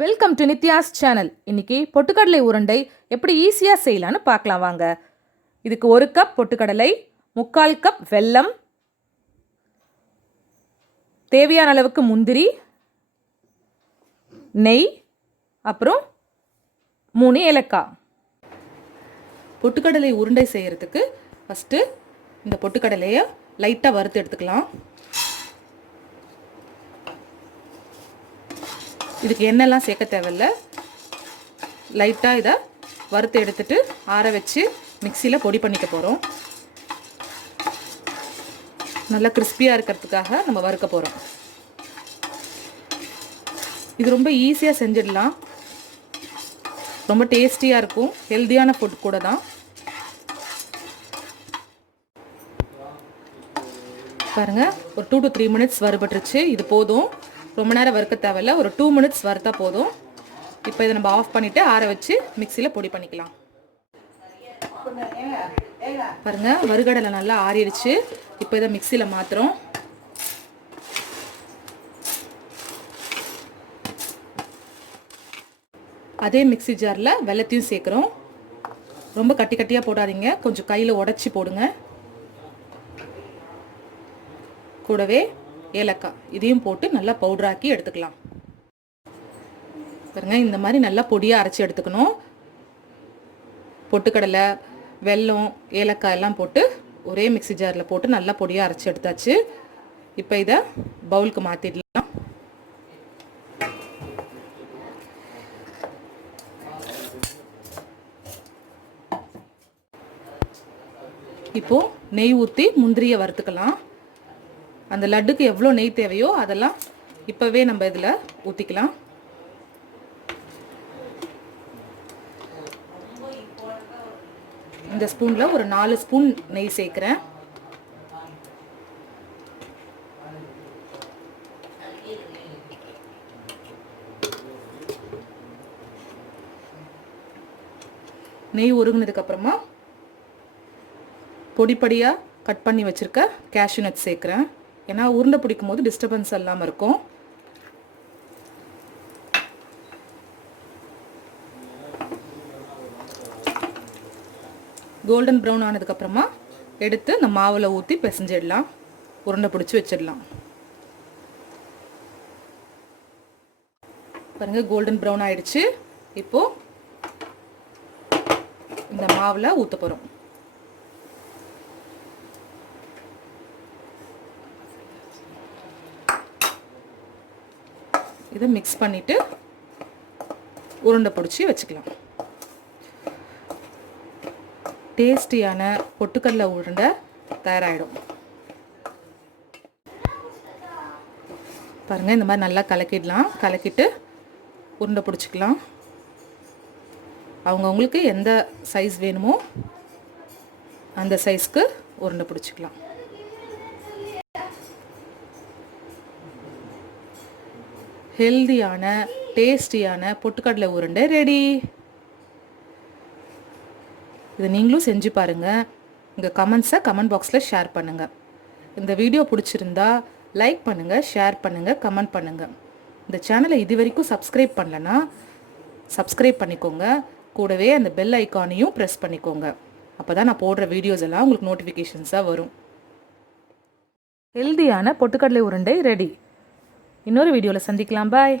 Welcome to nithyaschannel. இன்னைக்கு பொட்டுக்கடலை உருண்டை எப்படி ஈஸியாக செய்யலான்னு பார்க்கலாம் வாங்க. இதுக்கு 1 கப் பொட்டுக்கடலை, 3/4 கப் வெல்லம், தேவையான அளவுக்கு முந்திரி, நெய், அப்புறம் 3 ஏலக்காய். பொட்டுக்கடலை உருண்டை செய்கிறதுக்கு ஃபஸ்ட்டு இந்த பொட்டுக்கடலையை லைட்டாக வறுத்து எடுத்துக்கலாம். இதுக்கு எண்ணெய்லாம் சேர்க்க தேவையில்லை. லைட்டாக இதை வறுத்து எடுத்துட்டு ஆற வச்சு மிக்சியில் பொடி பண்ணிக்க போகிறோம். நல்லா கிறிஸ்பியாக இருக்கிறதுக்காக நம்ம வறுக்க போகிறோம். இது ரொம்ப ஈஸியாக செஞ்சிடலாம். ரொம்ப டேஸ்டியாக இருக்கும். ஹெல்த்தியான ஃபுட் கூட தான். பாருங்கள், ஒரு 2 to 3 minutes வறுபட்டுருச்சு. இது போதும், ரொம்ப நேரம் வறுக்க தேவையில்ல. ஒரு 2 minutes வறுத்தா போதும். இப்போ இதை நம்ம ஆஃப் பண்ணிவிட்டு ஆற வச்சு மிக்சியில் பொடி பண்ணிக்கலாம். பாருங்கள், வறுகடலை நல்லா ஆறிடுச்சு. இப்போ இதை மிக்சியில் மாற்றுறோம். அதே மிக்சி ஜாரில் வெல்லத்தையும் சேர்க்குறோம். ரொம்ப கட்டி கட்டியாக போடாதீங்க, கொஞ்சம் கையில் உடச்சி போடுங்க. கூடவே ஏலக்காய் இதையும் போட்டு நல்லா பவுடராக்கி எடுத்துக்கலாம். பாருங்க, இந்த மாதிரி நல்லா பொடியாக அரைச்சி எடுத்துக்கணும். பொட்டுக்கடலை, வெல்லம், ஏலக்காய் எல்லாம் போட்டு ஒரே மிக்சி ஜாரில் போட்டு நல்லா பொடியாக அரைச்சி எடுத்தாச்சு. இப்போ இதை பவுலுக்கு மாற்றிடலாம். இப்போது நெய் ஊற்றி முந்திரியை வறுத்துக்கலாம். அந்த லட்டுக்கு எவ்வளோ நெய் தேவையோ அதெல்லாம் இப்போவே நம்ம இதில் ஊற்றிக்கலாம். இந்த ஸ்பூனில் ஒரு 4 ஸ்பூன் நெய் சேர்க்குறேன். நெய் உருகுனதுக்கப்புறமா பொடிப்படியாக கட் பண்ணி வச்சுருக்க கேஷ்யூ நட் சேர்க்குறேன். ஏன்னா உருண்டை பிடிக்கும் போது டிஸ்டர்பன்ஸ் இல்லாமல் இருக்கும். கோல்டன் ப்ரௌன் ஆனதுக்கப்புறமா எடுத்து இந்த மாவில் ஊற்றி பிசைஞ்சிடலாம். உருண்டை பிடிச்சி வச்சிடலாம். பாருங்கள், கோல்டன் ப்ரௌன் ஆயிடுச்சு. இப்போது இந்த மாவில் ஊற்ற போகிறோம். இதை மிக்ஸ் பண்ணிவிட்டு உருண்டை பிடிச்சி வச்சுக்கலாம். டேஸ்டியான பொட்டுக்கடலை உருண்டை தயாராகிடும். பாருங்கள், இந்த மாதிரி நல்லா கலக்கிடலாம். கலக்கிட்டு உருண்டை பிடிச்சிக்கலாம். அவங்கவுங்களுக்கு எந்த சைஸ் வேணுமோ அந்த சைஸ்க்கு உருண்டை பிடிச்சிக்கலாம். ஹெல்தியான டேஸ்டியான பொட்டுக்கடலை உருண்டை ரெடி. இதை நீங்களும் செஞ்சு பாருங்கள். உங்கள் கமெண்ட்ஸை கமெண்ட் பாக்ஸில் ஷேர் பண்ணுங்கள். இந்த வீடியோ பிடிச்சிருந்தா லைக் பண்ணுங்கள், ஷேர் பண்ணுங்கள், கமெண்ட் பண்ணுங்கள். இந்த சேனலை இது வரைக்கும் சப்ஸ்கிரைப் பண்ணலன்னா சப்ஸ்கிரைப் பண்ணிக்கோங்க. கூடவே அந்த பெல் ஐக்கானையும் ப்ரெஸ் பண்ணிக்கோங்க. அப்போ தான் நான் போடுற வீடியோஸ் எல்லாம் உங்களுக்கு நோட்டிஃபிகேஷன்ஸாக வரும். ஹெல்தியான பொட்டுக்கடலை உருண்டை ரெடி. இன்னொரு வீடியோவில் சந்திக்கலாம். பாய்.